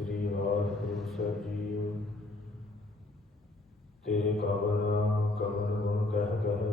ਸ੍ਰੀ ਵਾਹਿਗੁਰੂ ਸਾਹਿਬ JIO. ਤੇਰੇ ਕਵਨ ਕਵਨ ਗੁਣ ਕਹਿ ਕਹਿ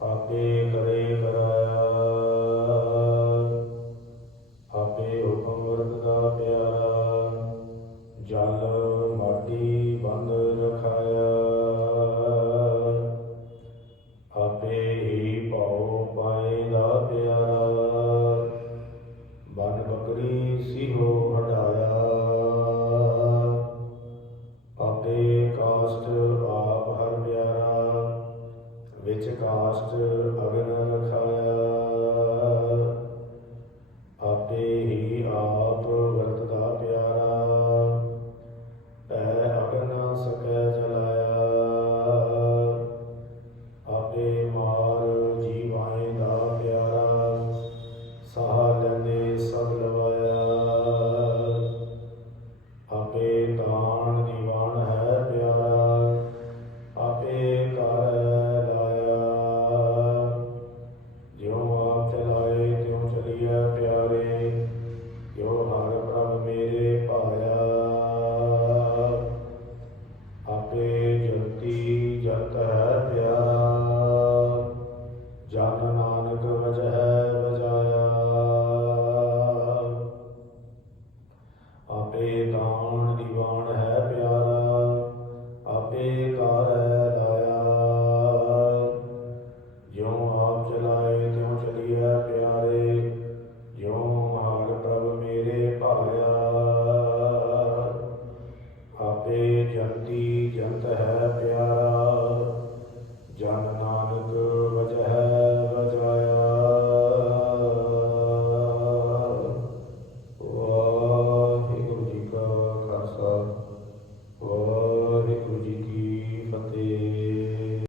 ਆਪੇ ਕਰੇ ਕਰਾਇਆ। ਆਪੇ ਹੁਕਮ ਵਰਤਦਾ ਪਿਆਰਾ। ਜਲ ਮਾਟੀ ਬੰਦ ਰਖਾਇਆ। ਆਪੇ ਹੀ ਪਾਉ ਪਾਏ ਦਾ ਪਿਆਰਾ। ਬਨ ਬਕਰੀ ਸਿਹੋ ਹਟਾਇਆ ਕਾਸ਼ਟ ਅਗਨ ਰਖਾ ਆਪੇ ਹੀ ਆਪ ਵਰਤਦਾ ਪਿਆਰਾ। ਐ ਅਗਨ ਸਕੈ ਜਲਾਇਆ। ਆਪੇ ਮਾਰ ਜੀਵਾਏ ਦਾ ਪਿਆਰਾ। ਸਾਹ ਲੈਂਦੇ ਸਭ ਲਵਾਇਆ। ਆਪੇ ਤਾਂ